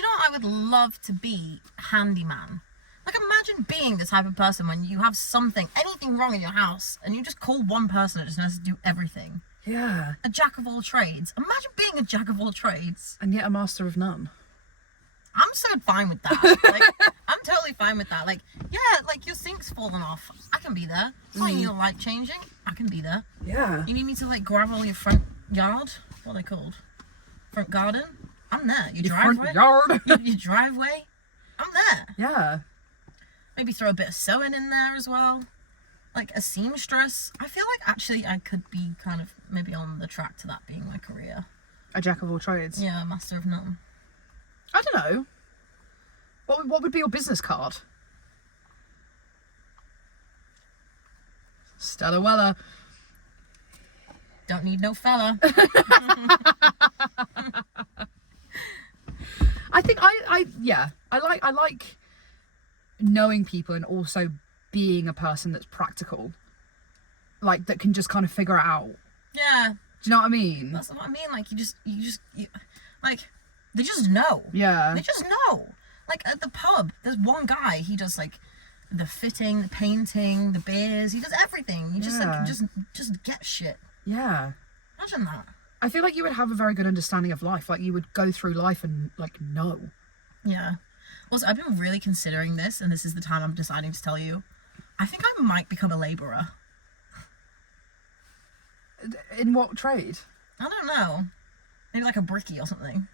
Do you know what I would love to be? Handyman. Like, imagine being the type of person when you have anything wrong in your house, and you just call one person that just knows to do everything. Yeah. A jack of all trades. Imagine being a jack of all trades. And yet a master of none. I'm so fine with that. Like, I'm totally fine with that. Like, yeah, like your sink's fallen off. I can be there. Oh, you need a light changing? I can be there. Yeah. You need me to like gravel your front yard? What are they called? Front garden? I'm there. Your driveway? Front yard. Your driveway? I'm there. Yeah. Maybe throw a bit of sewing in there as well. Like a seamstress. I feel like actually I could be kind of maybe on the track to that being my career. A jack of all trades. Yeah, master of none. I don't know. What would be your business card? Stella Weller. Don't need no fella. I think I like knowing people and also being a person that's practical. Like, that can just kind of figure it out. Yeah. Do you know what I mean? That's what I mean. Like, like, they just know. Yeah. They just know. Like, at the pub, there's one guy, he does, like, the fitting, the painting, the beers, he does everything. He just, like, just get shit. Yeah. Imagine that. I feel like you would have a very good understanding of life. Like, you would go through life and, like, know. Yeah. Also, I've been really considering this, and this is the time I'm deciding to tell you. I think I might become a labourer. In what trade? I don't know. Maybe like a brickie or something.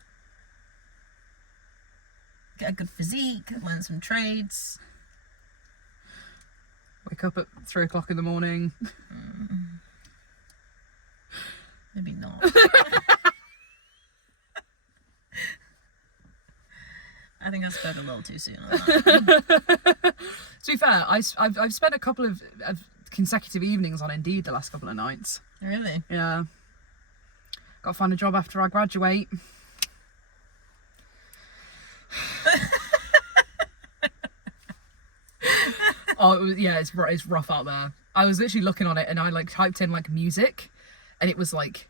Get a good physique, learn some trades. Wake up at 3 o'clock in the morning. Maybe not. I think I spoke a little too soon on that. To be fair, I've spent a couple of consecutive evenings on Indeed the last couple of nights. Really? Yeah. Got to find a job after I graduate. It's rough out there. I was literally looking on it and I like typed in like music, and it was like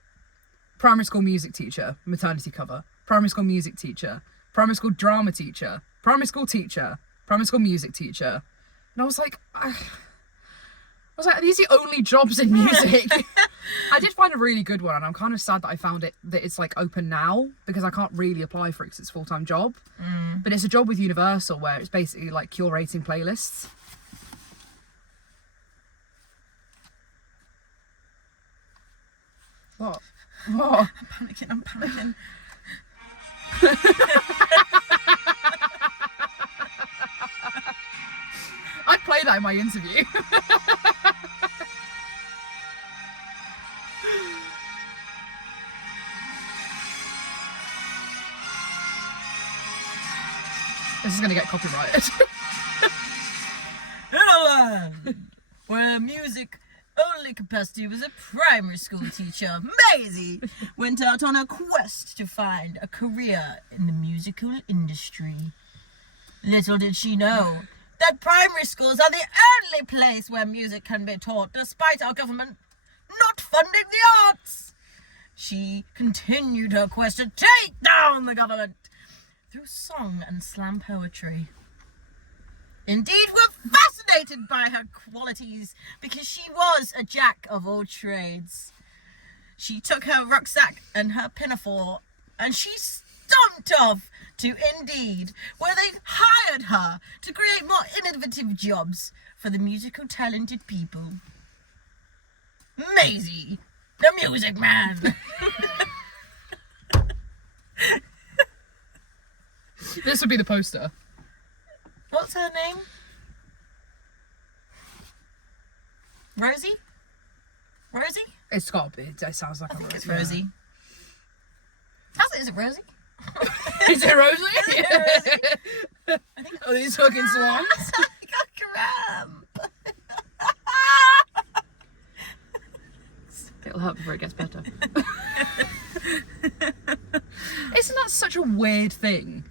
primary school music teacher, maternity cover, primary school music teacher, primary school drama teacher, primary school teacher, primary school music teacher. And I was like, are these the only jobs in music? I did find a really good one, and I'm kind of sad that I found that it's like open now, because I can't really apply for it because it's a full-time job. But it's a job with Universal where it's basically like curating playlists. What? I'm panicking. I'd play that in my interview. This is going to get copyrighted. In a land where music only capacity was a primary school teacher, Maisie went out on a quest to find a career in the musical industry. Little did she know that primary schools are the only place where music can be taught, despite our government not funding the arts. She continued her quest to take down the government through song and slam poetry. Indeed, we're fascinated by her qualities because she was a jack of all trades. She took her rucksack and her pinafore and she stomped off to Indeed, where they hired her to create more innovative jobs for the musical talented people. Maisie, the Music Man. This would be the poster. What's her name? Rosie? Rosie? It's got to be. It sounds like I think a it's Rosie. Is it Rosie? Is it Rosie? Rosie? I think Oh, these fucking swans. I got cramp. It'll help before it gets better. Isn't that such a weird thing?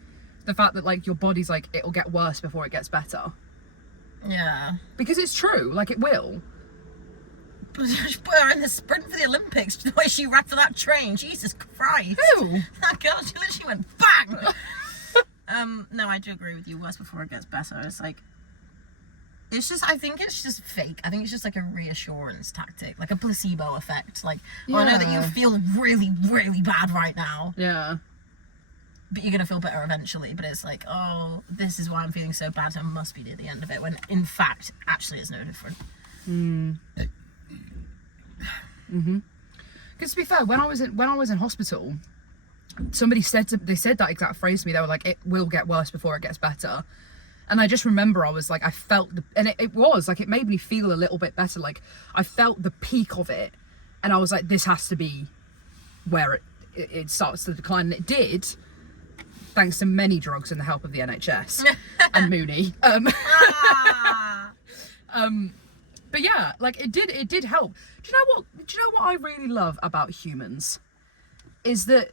The fact that like your body's like, it'll get worse before it gets better. Yeah. Because it's true, like it will. But she put her in the sprint for the Olympics, the way she ran for that train. Jesus Christ. Who? That girl, she literally went bang. No, I do agree with you. Worse before it gets better. It's like, it's just, I think it's just fake. I think it's just like a reassurance tactic, like a placebo effect. Like, oh, I know that you feel really, really bad right now. Yeah. But you're gonna feel better eventually. But it's like, oh, this is why I'm feeling so bad. So I must be near the end of it. When in fact, actually, it's no different. Because to be fair, when I was in hospital, somebody said that exact phrase to me. They were like, "It will get worse before it gets better," and I just remember I was like, I felt it made me feel a little bit better. Like I felt the peak of it, and I was like, this has to be where it starts to decline, and it did. Thanks to many drugs and the help of the NHS and Mooney. But yeah, like it did help. Do you know what I really love about humans? Is that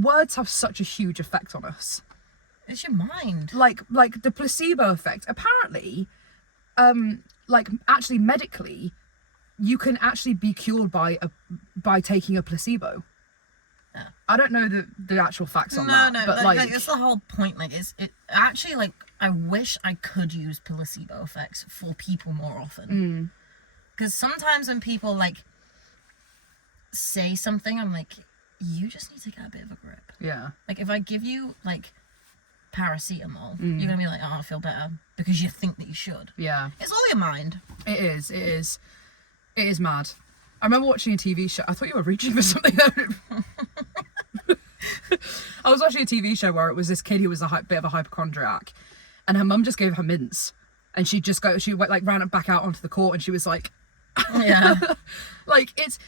words have such a huge effect on us. It's your mind. Like the placebo effect. Apparently, like actually medically, you can actually be cured by taking a placebo. Yeah. I don't know the actual facts on that. No, but like that's the whole point. Like, it actually, like, I wish I could use placebo effects for people more often. Because sometimes when people like say something, I'm like, you just need to get a bit of a grip. Yeah. Like, if I give you like paracetamol, you're gonna be like, oh, I feel better because you think that you should. Yeah. It's all your mind. It is mad. I remember watching a TV show. I thought you were reaching for something there. I was watching a TV show where it was this kid who was a bit of a hypochondriac, and her mum just gave her mints, and she went like ran it back out onto the court, and she was like, Yeah. like it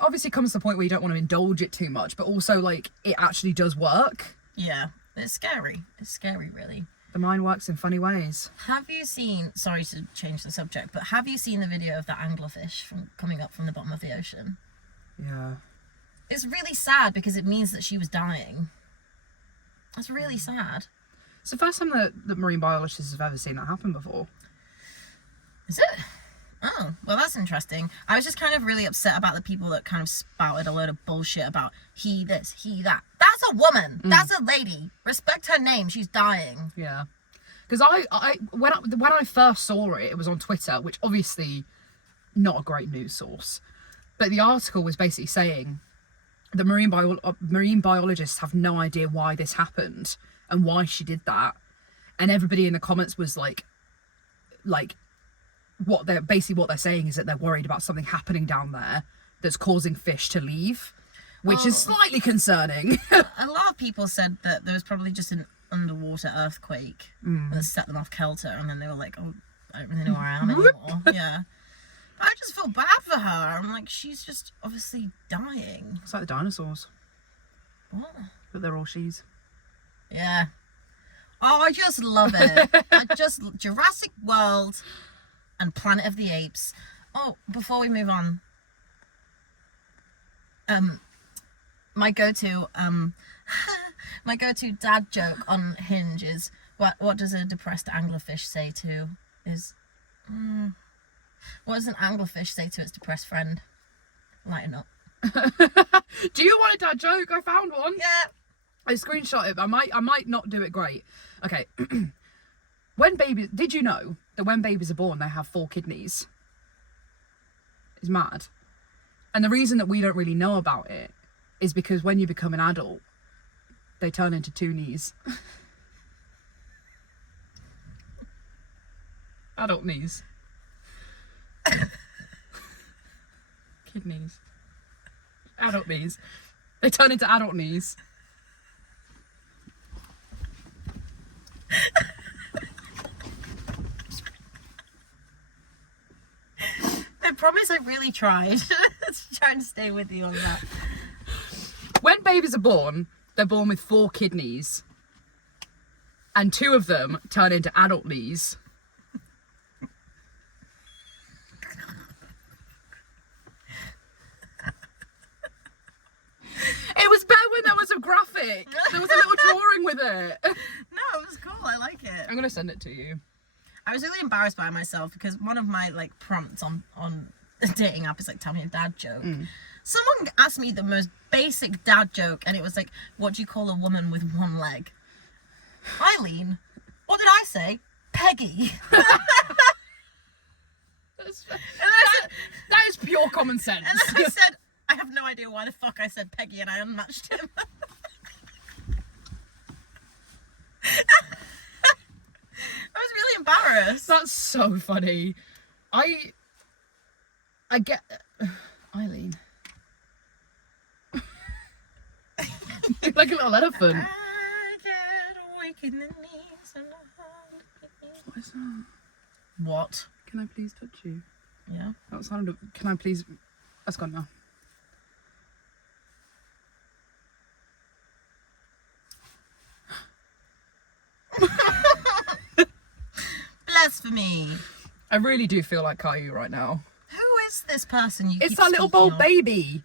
obviously comes to the point where you don't want to indulge it too much, but also like it actually does work. Yeah. It's scary. It's scary, really. The mind works in funny ways. Have you seen, sorry to change the subject, but have you seen the video of that anglerfish coming up from the bottom of the ocean? Yeah. It's really sad because it means that she was dying. That's really sad. It's the first time that marine biologists have ever seen that happen before. Is it? Oh, well, that's interesting. I was just kind of really upset about the people that kind of spouted a load of bullshit about he this, he that. That's a woman. That's a lady. Respect her name. She's dying. Yeah. Because when I first saw it, it was on Twitter, which obviously not a great news source. But the article was basically saying that marine biologists have no idea why this happened and why she did that. And everybody in the comments was like what they're saying is that they're worried about something happening down there that's causing fish to leave, which is slightly concerning. A lot of people said that there was probably just an underwater earthquake that set them off kilter, and then they were like, oh, I don't really know where I am anymore. Yeah. I just feel bad for her. I'm like, she's just obviously dying. It's like the dinosaurs. What? But they're all she's. Yeah. Oh, I just love it. Jurassic World and Planet of the Apes. Oh, before we move on, my go-to dad joke on Hinge is what does a depressed anglerfish say to his what does an anglerfish say to its depressed friend? Lighten up. Do you want a dad joke? I found one. Yeah. I screenshot it. I might not do it great. Okay. Did you know that when babies are born, they have 4 kidneys? It's mad. And the reason that we don't really know about it is because when you become an adult, they turn into 2 knees. Adult knees. Kidneys. Adult knees. They turn into adult knees. I promise I really tried. Trying to stay with you on that. When babies are born, they're born with 4 kidneys. And 2 of them turn into adult knees. It was better when there was a graphic. There was a little drawing with it. No, it was cool. I like it. I'm going to send it to you. I was really embarrassed by myself because one of my like prompts on a dating app is like, tell me a dad joke. Someone asked me the most basic dad joke, and it was like, what do you call a woman with 1 leg? Eileen. What did I say? Peggy. That is pure common sense. And then I said, I have no idea why the fuck I said Peggy, and I unmatched him. I was really embarrassed. That's so funny. I get Eileen. Like a little elephant. I get weak in the knees and What is that? What? Can I please touch you? Yeah. That sounded. Can I please? That's gone now. Blasphemy. I really do feel like Caillou right now. Who is this person you It's keep that little speaking bald of? baby.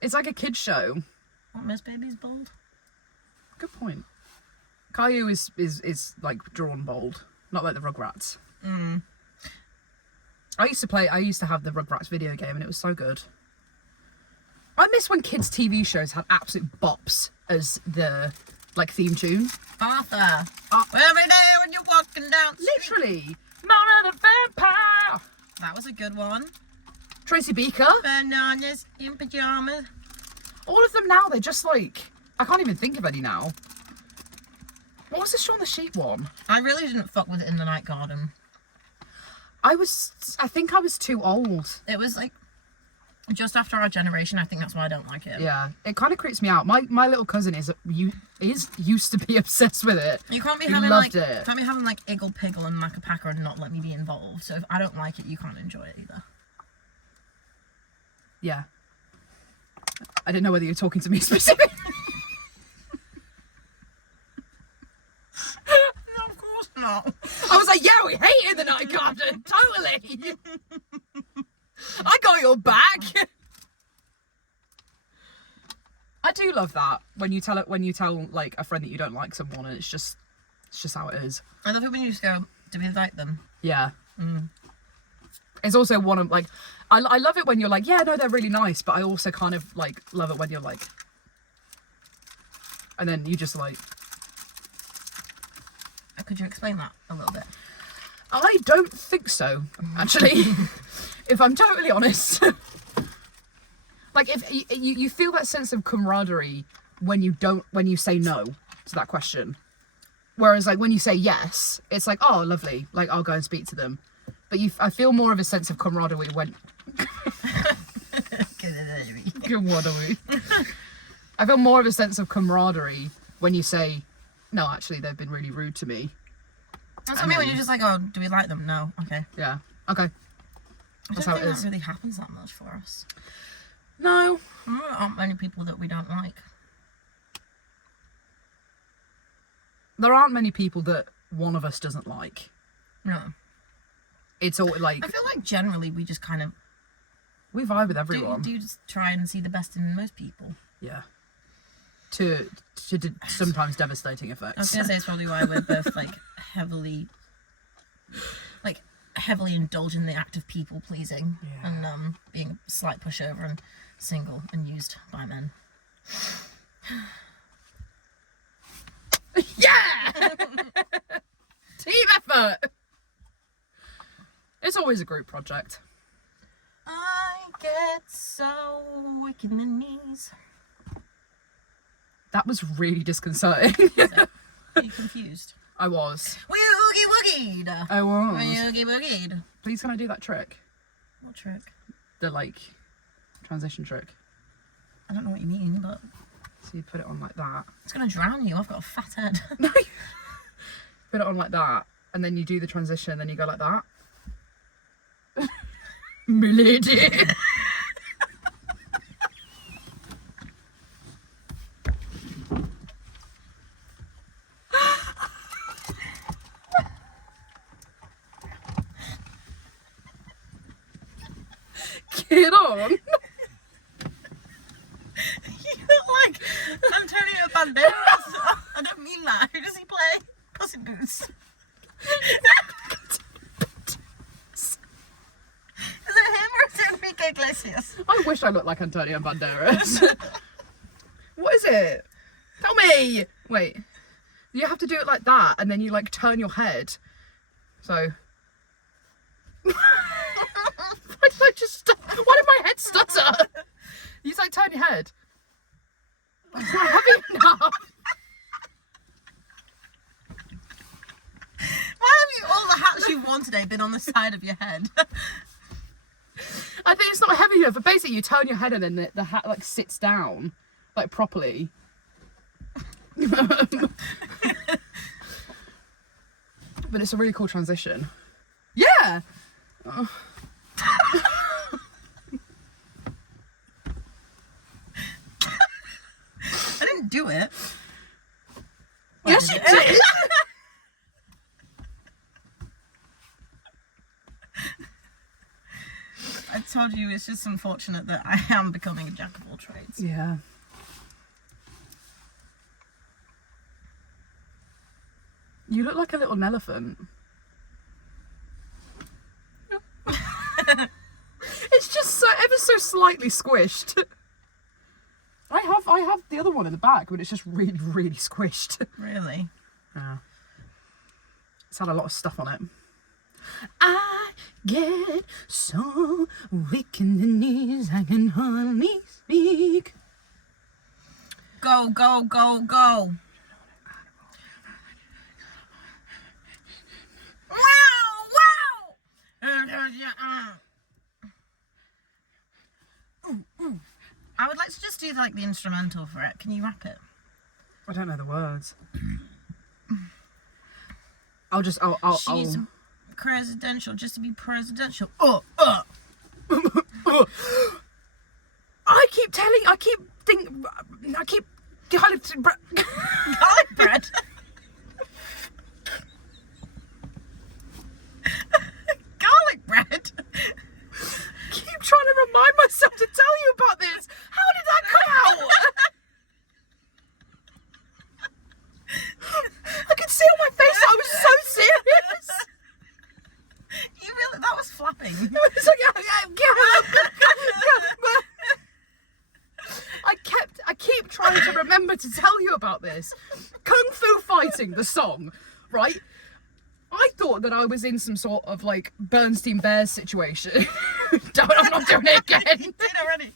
It's like a kid's show. What, Miss Baby's bald? Good point. Caillou is like drawn bold, not like the Rugrats. Mm. I used to have the Rugrats video game and it was so good. I miss when kids' TV shows had absolute bops as the like theme tune. Arthur. Every day when you're walking down the street. Literally. Mona the Vampire. That was a good one. Tracy Beaker. Bananas in pajamas. All of them now, they're just like, I can't even think of any now. What was the Shaun the Sheep one? I really didn't fuck with it in the Night Garden. I think I was too old. It was like just after our generation. I think that's why I don't like it. Yeah, it kind of creeps me out. My little cousin is used to be obsessed with it. You can't be He having loved like it. can't be having like Iggle Piggle and Macca Packer and not let me be involved. So if I don't like it, you can't enjoy it either. Yeah. I didn't know whether you were talking to me specifically. No, of course not. I was like, yeah, we hate it in the Night Garden. Totally. I got your back. I do love that when you tell like a friend that you don't like someone and it's just how it is. I love it when you just go, do we like them? Yeah. Mm. It's also one of like, I love it when you're like, yeah, no, they're really nice, but I also kind of like love it when you're like, and then you just like. Could you explain that a little bit? I don't think so, actually. If I'm totally honest. Like if you feel that sense of camaraderie when you say no to that question. Whereas like when you say yes, it's like, oh, lovely, like I'll go and speak to them. But I feel more of a sense of camaraderie when camaraderie. I feel more of a sense of camaraderie when you say, no, actually they've been really rude to me. That's what I mean when you're just like, oh, do we like them? No. Okay. Yeah. Okay. I don't think that really happens that much for us. No. There aren't many people that we don't like. There aren't many people that one of us doesn't like. No. It's all like I feel like generally we just kind of we vibe with everyone. do just try and see the best in most people. Yeah. To sometimes devastating I was effects. gonna say it's probably why we're both like heavily indulge in the act of people pleasing and being a slight pushover and single and used by men. Yeah. Team effort. It's always a group project. I get so weak in the knees. That was really disconcerting. Are you confused? I was. We oogie woogied. I was. We oogie woogied. Please, can I do that trick? What trick? The like transition trick. I don't know what you mean, but So you put it on like that. it's gonna drown you. I've got a fat head. No. Put it on like that, and then you do the transition, then you go like that. Milady. Get on. You look like Antonio Banderas. I don't mean that. Who does he play? Puss in Boots. Is it him or is it Enrique Iglesias? I wish I looked like Antonio Banderas. What is it? Tell me. Wait. You have to do it like that, and then you like turn your head. So. Why did I just? Why did my head stutter? You just like turn your head. It's not heavy enough. Why have you all the hats you've worn today been on the side of your head? I think it's not heavy enough, but basically you turn your head and then the hat like sits down, like properly. But it's a really cool transition. Yeah! Oh. I didn't do it. Yes, you did! I told you it's just unfortunate that I am becoming a jack of all trades. Yeah. You look like a little elephant. It's just so ever so slightly squished. I have the other one in the back, but it's just really, really squished. Really? Yeah. It's had a lot of stuff on it. I get so weak in the knees I can hardly speak. Go, go, go, go. I would like to just do like the instrumental for it. Can you rap it? I don't know the words. She's presidential just to be presidential. I keep garlic bread. Garlic bread. Keep trying to remind myself to tell you about this. How did that come out? I could see on my face that I was so serious. You really? That was flapping. It was like, I keep trying to remember to tell you about this. Kung Fu Fighting, the song, right? I thought that I was in some sort of like Bernstein Bears situation. I'm not doing it again. You did already.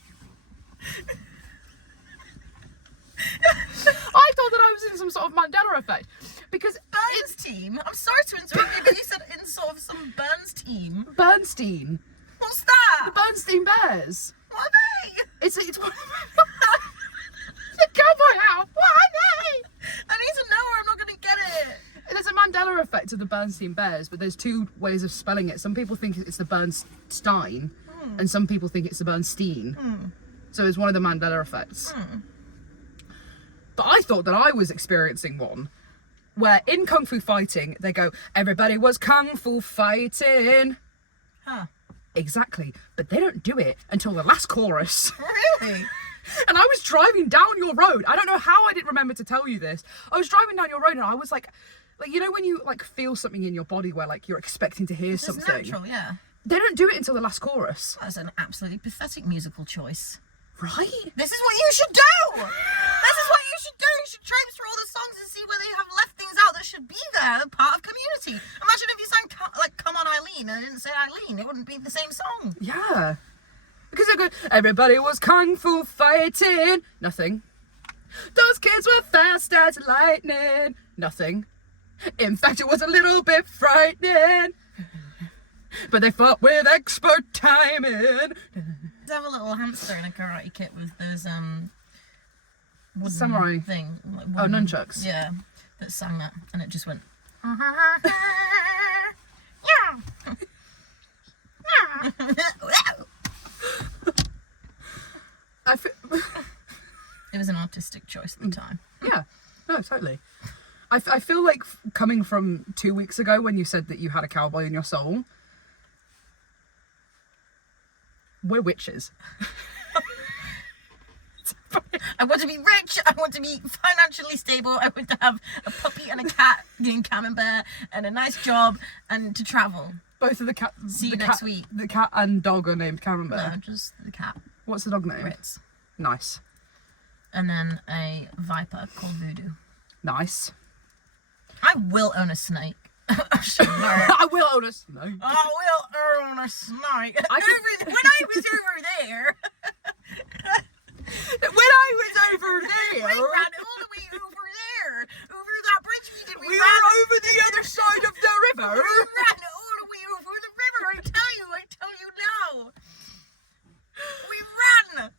I thought that I was in some sort of Mandela effect because Burns team. I'm sorry to interrupt you, but you said in sort of some Burns team. Bernstein, What's that? the Bernstein Bears. What are they? It's one of the cowboy hat. What are they? I need to know or I'm not going to get it. There's a Mandela effect of the Bernstein Bears, but there's two ways of spelling it. Some people think it's the Bernstein, and some people think it's the Bernstein. So it's one of the Mandela effects. But I thought that I was experiencing one where in Kung Fu Fighting, they go, everybody was Kung Fu fighting. Huh. Exactly. But they don't do it until the last chorus. Really? And I was driving down your road. I don't know how I didn't remember to tell you this. I was driving down your road and I was like you know when you like feel something in your body where like you're expecting to hear something. It's natural, yeah. They don't do it until the last chorus. That's an absolutely pathetic musical choice. Right? This is what you should do! This is what you should do! You should traipse through all the songs and see where they have left things out that should be there, part of Community. Imagine if you sang like Come On Eileen and it didn't say Eileen, it wouldn't be the same song. Yeah. Because they're good. Everybody was Kung Fu fighting. Nothing. Those kids were fast as lightning. Nothing. In fact, it was a little bit frightening. But they fought with expert timing. They have a little hamster in a karate kit with those wooden samurai thing. Like nunchucks. Yeah, that sang that, and it just went. It was an artistic choice at the time. Yeah, no, totally. I feel like coming from 2 weeks ago when you said that you had a cowboy in your soul, we're witches. I want to be rich, I want to be financially stable, I want to have a puppy and a cat named Camembert and a nice job and to travel. Both of the cat. See you next week. The cat and dog are named Camembert. No, just the cat. What's the dog name? Ritz. Nice. And then a viper called Voodoo. Nice. I will own a snake. I will own a snake. I will own a snake. When I was over there. When I was over there. We ran all the way over there. Over that bridge we did. We were over the other side of the river. We ran all the way over the river. I tell you now. We ran.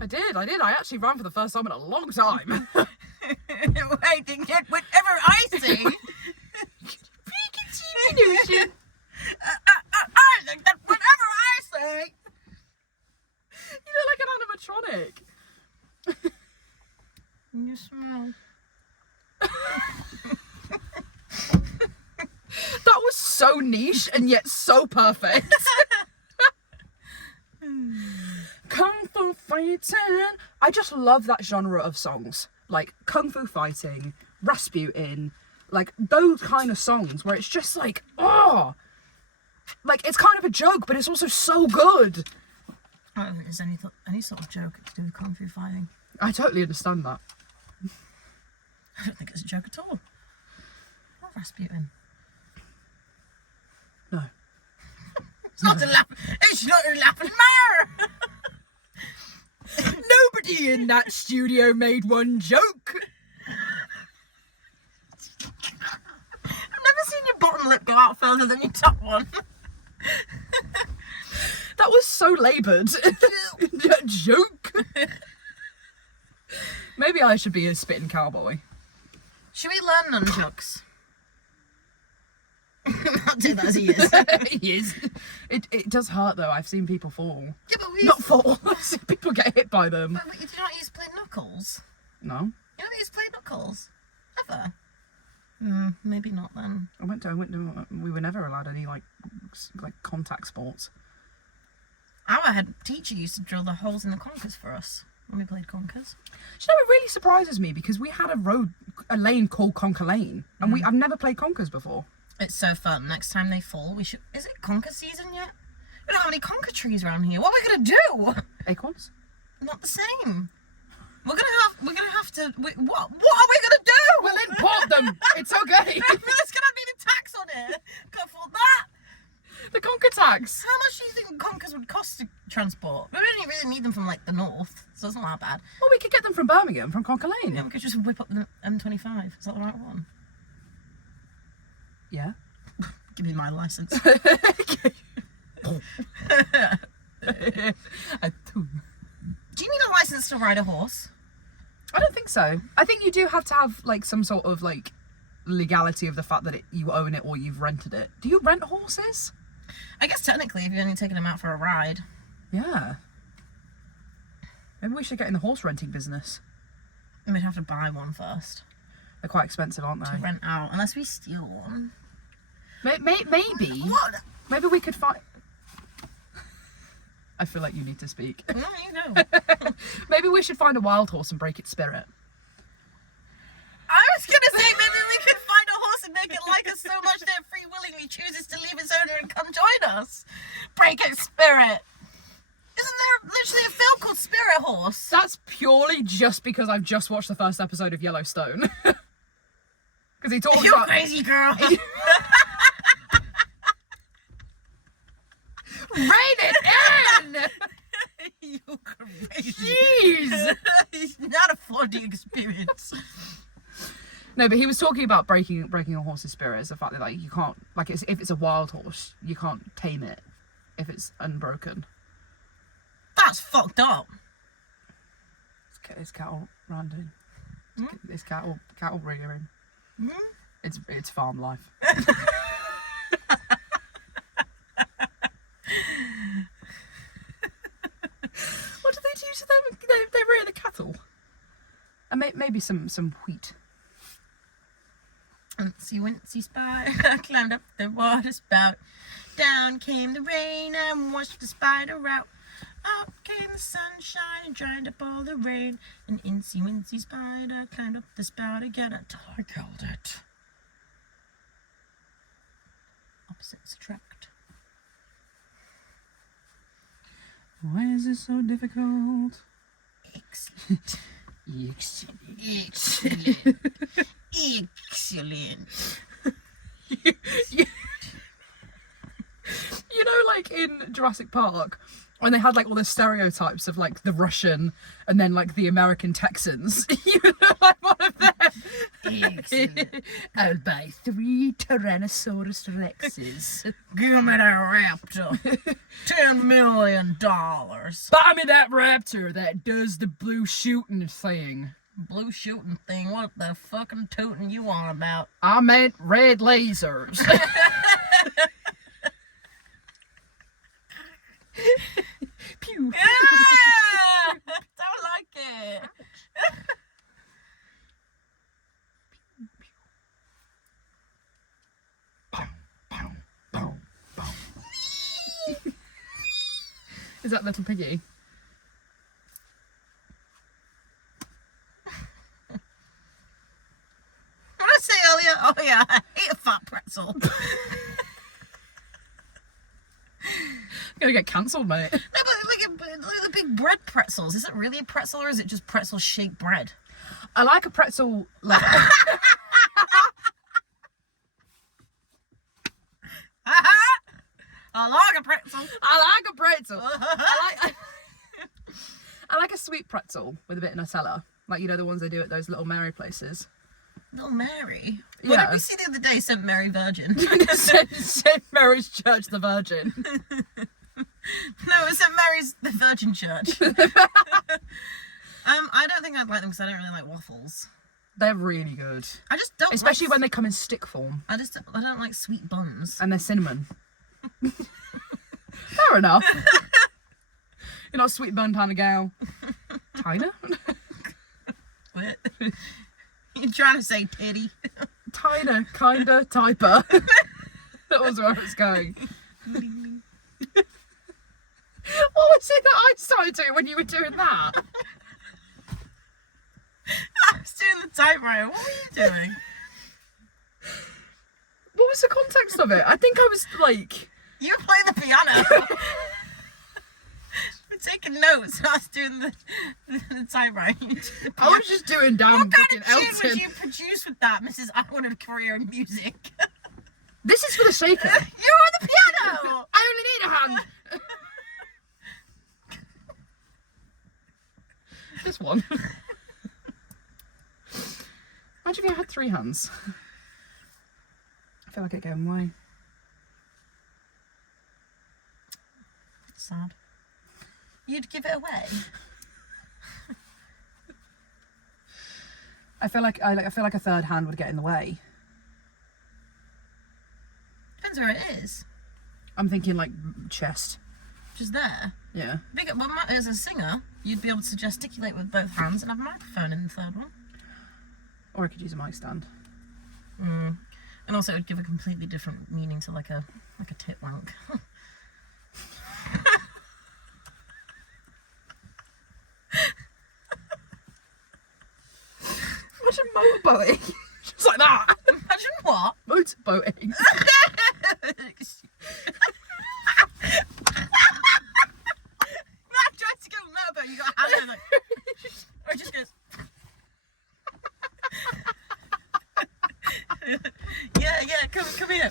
I did. I actually ran for the first time in a long time. Waiting at whatever I say. Notion. I think that whatever I say. You look like an animatronic. You smell. That was so niche and yet so perfect. Kung Fu fighting. I just love that genre of songs. Like Kung Fu fighting, Rasputin, like those kind of songs where it's just like, oh, like it's kind of a joke, but it's also so good. I don't think there's any sort of joke to do with Kung Fu fighting. I totally understand that. I don't think it's a joke at all. Or Rasputin. No. It's not a laughing matter. Nobody in that studio made one joke. I've never seen your bottom lip go out further than your top one. That was so laboured. Joke. Maybe I should be a spitting cowboy. Should we learn nunchucks? I'll take that as he is. He is. It does hurt though. I've seen people fall. Yeah, but we Not fall. I've seen people get hit by them. But you do not use play knuckles. No. You don't use play knuckles ever. Maybe not then. We were never allowed any like contact sports. Our head teacher used to drill the holes in the conkers for us when we played conkers. Do you know, it really surprises me because we had a lane called Conker Lane, and I've never played conkers before. It's so fun. Next time they fall, we should. Is it conker season yet? We don't have any conker trees around here. What are we gonna do? Acorns? Not the same. We're gonna have to. What are we gonna do? We'll import them. It's okay. There's gonna be the tax on it. Can't afford that. The conker tax. How much do you think conkers would cost to transport? We don't really need them from like the north, so it's not that bad. Well, we could get them from Birmingham, from Conker Lane. Yeah, we could just whip up the M25. Is that the right one? Yeah. Give me my license. Do Do you need a license to ride a horse? I don't think so. I think you do have to have like some sort of like legality of the fact that you own it or you've rented it. Do you rent horses? I guess technically, if you're only taking them out for a ride. Yeah. Maybe we should get in the horse renting business. We'd have to buy one first They're quite expensive, aren't to they? rent out, unless we steal one. Maybe. What? Maybe we could find. I feel like you need to speak. No, you know. Maybe we should find a wild horse and break its spirit. I was gonna say maybe we could find a horse and make it like us so much that it free willingly chooses to leave its owner and come join us. Break its spirit. Isn't there literally a film called Spirit Horse? That's purely just because I've just watched the first episode of Yellowstone. Because he talks You about. crazy girl. Rein it in! You crazy. Jeez! It's not a 4D experience. No, but he was talking about breaking a horse's spirit. It's the fact that like you can't if it's a wild horse, you can't tame it if it's unbroken. That's fucked up. It's cattle ranting. It's cattle rearing. It's farm life. What do they do to them? They rear the cattle. And maybe some wheat. Wincy wincy spider climbed up the water spout. Down came the rain and washed the spider out. Out came the sunshine and dried up all the rain. An incy wincy spider climbed up the spout again until I killed it. Opposites attract. Why is this so difficult? Excellent. Excellent. Excellent. Excellent. Excellent. You know, like in Jurassic Park, when they had like all the stereotypes of like the Russian and then like the American Texans. You look like one of them. Excellent. I'll buy 3 Tyrannosaurus Rexes. Give me that raptor. $10 million. Buy me that raptor that does the blue shooting thing. Blue shooting thing? What the fucking tootin' you on about? I meant red lasers. Pew. Ah! Don't like it. Is that Little Piggy? What did I say earlier? Oh yeah, I hate a fat pretzel. Gonna get cancelled, mate. No, but look at the big bread pretzels. Is it really a pretzel or is it just pretzel shaped bread? I like a pretzel. Like, I like a pretzel. I like a pretzel. I like a sweet pretzel with a bit of Nutella. Like, you know, the ones they do at those Little Mary places. Little Mary? Yeah. What did we see the other day? St. Mary Virgin. St. Mary's Church the Virgin. No, it's St. Mary's the Virgin Church. I don't think I'd like them because I don't really like waffles. They're really good. I just don't Especially like, when they come in stick form. I don't like sweet buns. And they're cinnamon. Fair enough. You're not a sweet bun kind of gal. Tina? What? You're trying to say titty? Tina, kinda, typer. That was where I was going. What was it that I started doing when you were doing that? I was doing the typewriter. What were you doing? What was the context of it? I think I was like... You were playing the piano. We're taking notes. I was doing the typewriting. I was just doing damn What kind fucking of tune Elton. would you produce with that, Mrs. I wanted a career in music? This is for the shaker. You're on the piano. I only need a hand. This one. Imagine if you had 3 hands. I feel like it going away. Sad. You'd give it away. I feel like a third hand would get in the way. Depends where it is. I'm thinking like chest. Just there. Yeah. Well, as a singer, you'd be able to gesticulate with both hands and have a microphone in the third one. Or I could use a mic stand. Mm. And also, it would give a completely different meaning to like a tit wank. Imagine motorboating. Just like that. Imagine what? Motorboating. Matt tries to go motorboat, you got a hand like, or it just goes. Yeah, come here.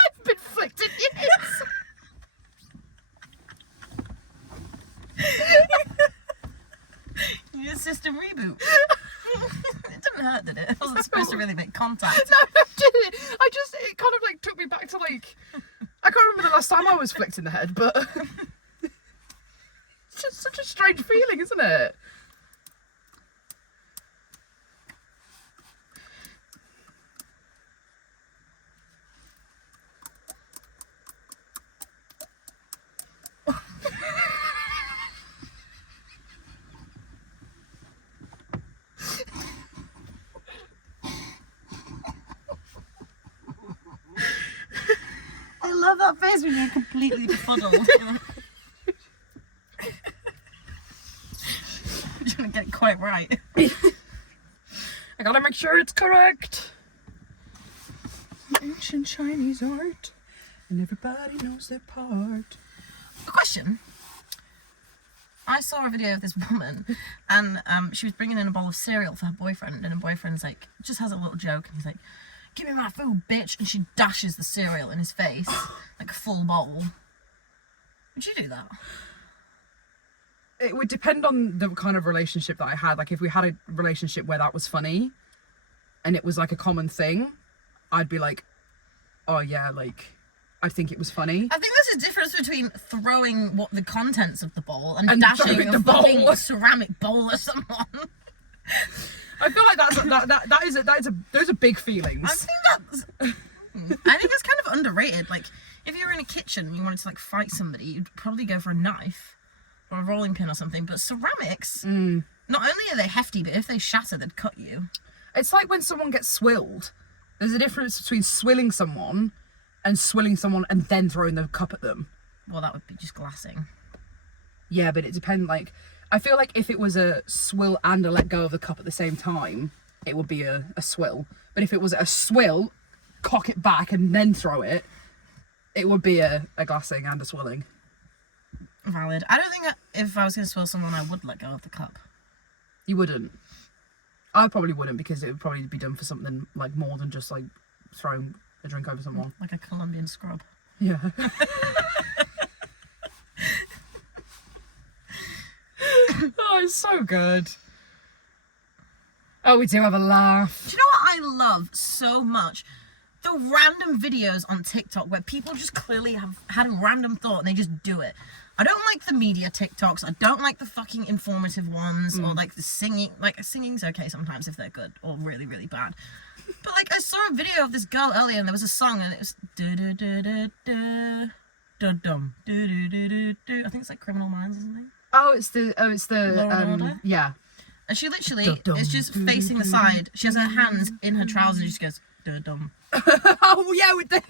I've been flicked in years. You need a system reboot. It didn't hurt, did it? It wasn't supposed to really make contact. No, it kind of like took me back to like, I can't remember the last time I was flicked in the head, but it's just such a strange feeling, isn't it? I love that face when you're completely befuddled. I'm trying to get it quite right. I gotta make sure it's correct. Ancient Chinese art, and everybody knows their part. A question. I saw a video of this woman, and she was bringing in a bowl of cereal for her boyfriend, and her boyfriend's like, just has a little joke, and he's like, "Give me my food, bitch," and she dashes the cereal in his face, like a full bowl. Would you do that? It would depend on the kind of relationship that I had. Like, if we had a relationship where that was funny, and it was like a common thing, I'd be like, oh yeah, like, I think it was funny. I think there's a difference between throwing the contents of the bowl and throwing dashing the a bowl. fucking ceramic bowl at someone. I feel like those are big feelings. I think it's kind of underrated. Like, if you were in a kitchen and you wanted to like fight somebody, you'd probably go for a knife or a rolling pin or something. But ceramics, not only are they hefty, but if they shatter, they'd cut you. It's like when someone gets swilled. There's a difference between swilling someone and then throwing the cup at them. Well, that would be just glassing. Yeah, but it depends. Like, I feel like if it was a swill and a let go of the cup at the same time, it would be a swill. But if it was a swill, cock it back and then throw it, it would be a glassing and a swilling. Valid. I don't think that if I was going to swill someone, I would let go of the cup. You wouldn't. I probably wouldn't, because it would probably be done for something like more than just like throwing a drink over someone. Like a Colombian scrub. Yeah. Oh, it's so good. Oh, we do have a laugh. Do you know what I love so much? The random videos on TikTok where people just clearly have had a random thought and they just do it. I don't like the media TikToks. I don't like the fucking informative ones or like the singing. Like, singing's okay sometimes if they're good or really, really bad. But like, I saw a video of this girl earlier and there was a song and it was da-da-da-da-da, da-dum, I think it's like Criminal Minds or something. It's the Law and Order? Yeah. And she literally is just facing the side. She has her hands in her trousers and she just goes, da-dum. Oh yeah, with the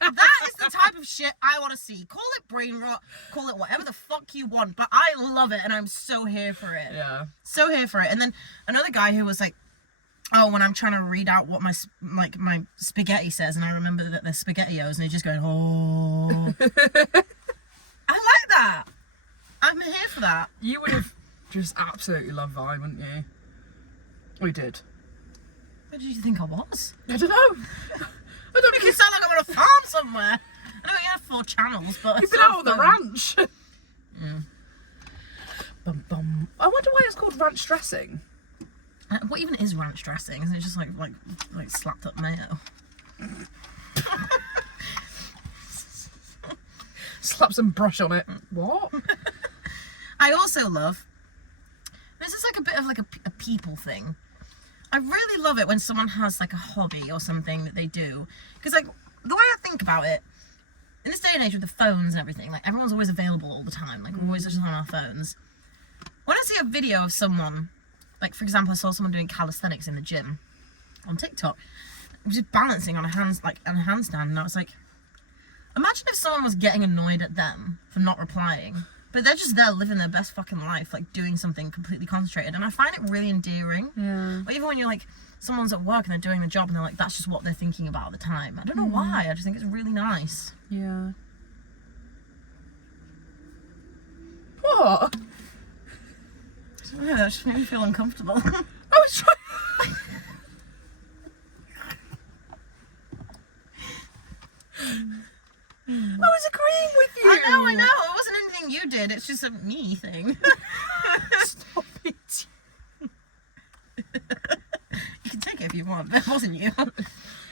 That is the type of shit I want to see. Call it brain rot, call it whatever the fuck you want, but I love it and I'm so here for it. Yeah. So here for it. And then another guy who was like, oh, when I'm trying to read out what my spaghetti says, and I remember that they're SpaghettiOs, and he's just going, oh. I like that. I'm here for that. You would have just absolutely loved Vine, wouldn't you? We did. What did you think I was? I don't know. I don't Make it sound like I'm on a farm somewhere. I know you have 4 channels, but You've been out on the ranch. Bum, bum. I wonder why it's called ranch dressing. What even is ranch dressing? Isn't it just like slapped up mayo? Slap some brush on it. What? I also love, this is like a bit of like a people thing. I really love it when someone has like a hobby or something that they do. Because like, the way I think about it, in this day and age with the phones and everything, like everyone's always available all the time. Like we're always just on our phones. When I see a video of someone, like for example, I saw someone doing calisthenics in the gym on TikTok, just balancing on a handstand, and I was like, imagine if someone was getting annoyed at them for not replying, but they're just there living their best fucking life, like doing something completely concentrated, and I find it really endearing. Yeah. Or even when you're like, someone's at work and they're doing the job and they're like, that's just what they're thinking about at the time. I don't know why, I just think it's really nice. Yeah. What? Yeah, that just made me feel uncomfortable. I was trying. I was agreeing with you. I know. It wasn't anything you did. It's just a me thing. Stop it. You can take it if you want. That wasn't you.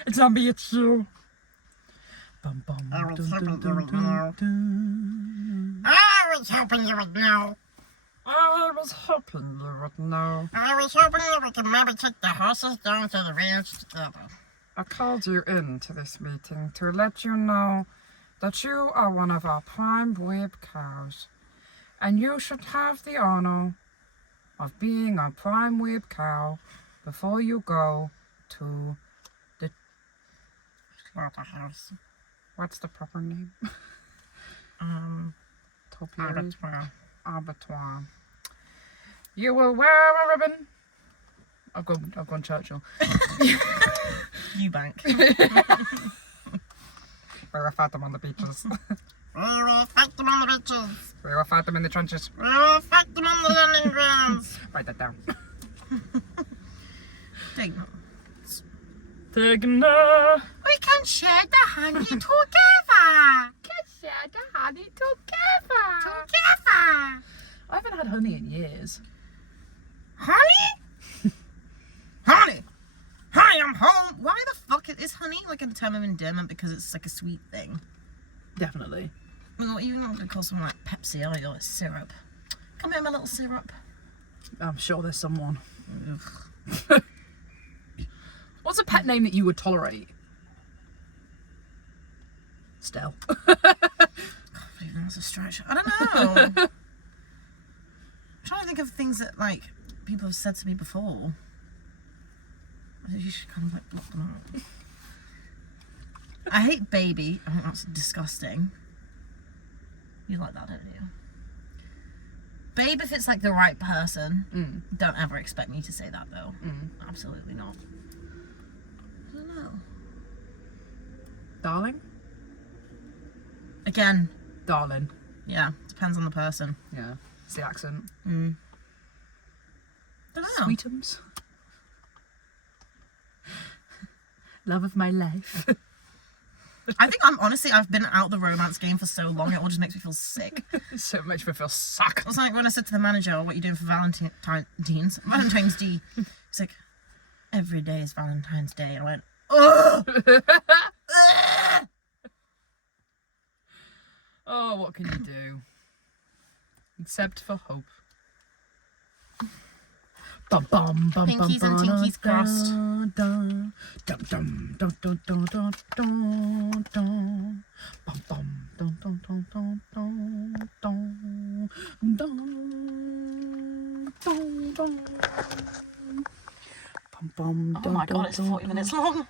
It's not me, it's you. Bum, bum, I was dun, hoping dun, you would dun, know. dun. I was hoping you would know. I was hoping you would know. I was hoping you would maybe take the horses down to the ranch. I called you into this meeting to let you know that you are one of our prime web cows, and you should have the honor of being a prime web cow before you go to the Slaughterhouse. what's the proper name? Topiary. Abattoir. You will wear a ribbon. I've gone Churchill. Eubank. Where I found them on the beaches. We will fight them on the beaches. We will fight them in the trenches. We will fight them on the landing grounds. Write that down. Take Tegna. We can share the honey together. Share the honey together. Together. I haven't had honey in years. Honey? Honey! Honey, I'm home! Why the fuck is honey like a term of endearment because it's like a sweet thing? Definitely. Well, you're not going to call someone like Pepsi, are you? Like syrup. Come here, my little syrup. I'm sure there's someone. Ugh. What's a pet name that you would tolerate? Stell. God, even that's a stretch. I don't know. I'm trying to think of things that like people have said to me before. I think you should kind of like block them out. I hate baby. I think that's disgusting. You like that, don't you? Babe, if it's like the right person, don't ever expect me to say that though. Absolutely not. I don't know. Darling? Again, Darling. yeah, depends on the person. Yeah. It's the accent. Don't know. Sweetums. Love of my life. I think I've been out the romance game for so long, it all just makes me feel sick. So much me feel suck. It was like when I said to the manager, what are you doing for Valentine's D? He's like, every day is Valentine's Day. I went, ugh! Oh, what can you do? Except for hope. Pinkies and tinkies crossed. Oh my god, it's 40 minutes long.